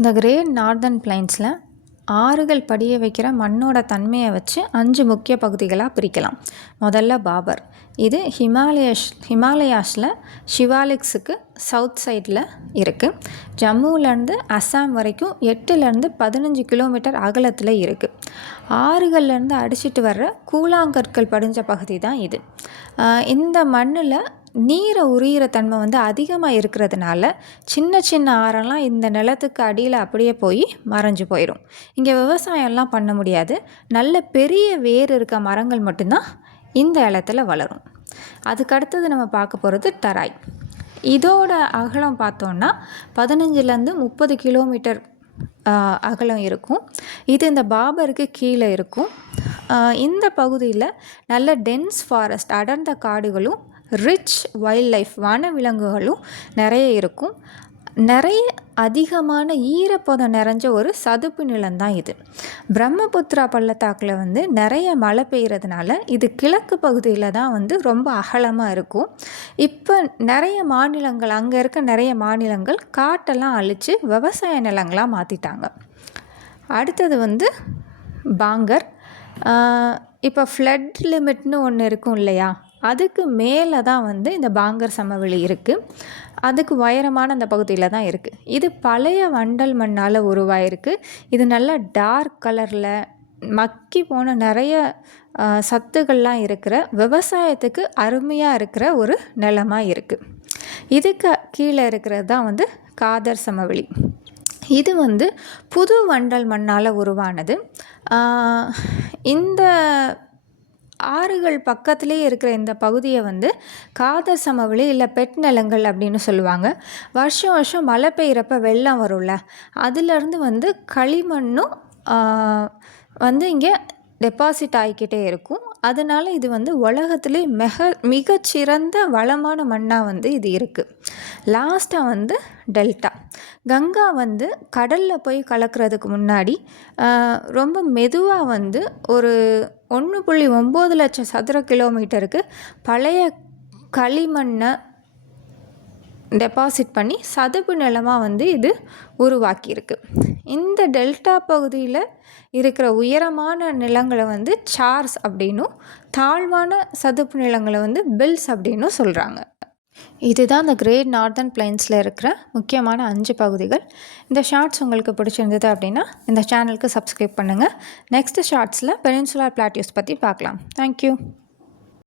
இந்த great northern பிளைன்ஸில் ஆறுகள் படிய வைக்கிற மண்ணோட தன்மையை வச்சு 5 முக்கிய பகுதிகளாக பிரிக்கலாம். முதல்ல பாபர். இது ஹிமாலயாஸில் ஷிவாலிக்ஸுக்கு சவுத் சைடில் இருக்குது. ஜம்முவிலேருந்து அஸ்ஸாம் வரைக்கும் 8லேருந்து 15 கிலோமீட்டர் அகலத்தில் இருக்குது. ஆறுகள்லேருந்து அடிச்சிட்டு வர்ற கூழாங்கற்கள் படிஞ்ச பகுதி தான் இது. இந்த மண்ணில் நீரை உரியிற தன்மை அதிகமாக இருக்கிறதுனால சின்ன சின்ன ஆறெல்லாம் இந்த நிலத்துக்கு அடியில் அப்படியே போய் மறைஞ்சு போயிடும். இங்கே விவசாயம்லாம் பண்ண முடியாது. நல்ல பெரிய வேர் இருக்க மரங்கள் மட்டும்தான் இந்த இடத்துல வளரும். அதுக்கடுத்தது நம்ம பார்க்க போகிறது தராய். இதோட அகலம் பார்த்தோன்னா 15லேருந்து 30 கிலோமீட்டர் அகலம் இருக்கும். இது இந்த பாபருக்கு கீழே இருக்கும். இந்த பகுதியில் நல்ல டென்ஸ் ஃபாரஸ்ட், அடர்ந்த காடுகளும் ரிச் வைல்ட் லைஃப், வனவிலங்குகளும் நிறைய இருக்கும். நிறைய அதிகமான ஈரப்பதம் நிறைஞ்ச ஒரு சதுப்பு நிலம்தான் இது. பிரம்மபுத்திரா பள்ளத்தாக்கில் நிறைய மழை பெய்கிறதுனால இது கிழக்கு பகுதியில் தான் ரொம்ப அகலமாக இருக்கும். இப்போ நிறைய மாநிலங்கள், அங்கே இருக்க நிறைய மாநிலங்கள் காட்டெல்லாம் அழித்து விவசாய நிலங்களாக மாற்றிட்டாங்க. அடுத்தது பாங்கர். இப்போ ஃப்ளட் லிமிட்னு ஒன்று இருக்கும் இல்லையா, அதுக்கு மேலே தான் இந்த பாங்கர் சமவெளி இருக்குது. அதுக்கு உயரமான அந்த பகுதியில் தான் இருக்குது. இது பழைய வண்டல் மண்ணால் உருவாயிருக்கு. இது நல்லா டார்க் கலரில் மக்கி போன நிறைய சத்துக்கள்லாம் இருக்கிற, விவசாயத்துக்கு அருமையாக இருக்கிற ஒரு நிலமாக இருக்குது. இதுக்கு கீழே இருக்கிறது தான் காதர் சமவெளி. இது புது வண்டல் மண்ணால் உருவானது. இந்த ஆறுகள் பக்கத்துலேயே இருக்கிற இந்த பகுதியை காதர் சமவெளி இல்லை பெட் நிலங்கள் அப்படின்னு சொல்லுவாங்க. வருஷம் வருஷம் மழை பெய்கிறப்ப வெள்ளம் வரும்ல, அதுலேருந்து களிமண்ணும் இங்கே டெபாசிட் ஆகிக்கிட்டே இருக்கும். அதனால் இது உலகத்திலே மிகச்சிறந்த வளமான மண்ணாக இது இருக்குது. லாஸ்ட்டாக டெல்டா. கங்கா கடலில் போய் கலக்கிறதுக்கு முன்னாடி ரொம்ப மெதுவாக ஒரு 1.9 லட்சம் சதுர கிலோமீட்டருக்கு பழைய களிமண்ணை டெபாசிட் பண்ணி சதுப்பு நிலமாக இது உருவாக்கியிருக்கு. இந்த டெல்டா பகுதியில் இருக்கிற உயரமான நிலங்களை சார்ஸ் அப்படின்னும், தாழ்வான சதுப்பு நிலங்களை பில்ஸ் அப்படின்னும் சொல்கிறாங்க. இதுதான் இந்த கிரேட் நார்தர்ன் பிளைன்ஸில் இருக்கிற முக்கியமான 5 பகுதிகள். இந்த ஷார்ட்ஸ் உங்களுக்கு பிடிச்சிருந்தது அப்படின்னா இந்த சேனலுக்கு சப்ஸ்கிரைப் பண்ணுங்கள். நெக்ஸ்ட் ஷார்ட்ஸில் பெனின்சுலர் பிளாட்டியூஸ் பற்றி பார்க்கலாம். தேங்க்யூ.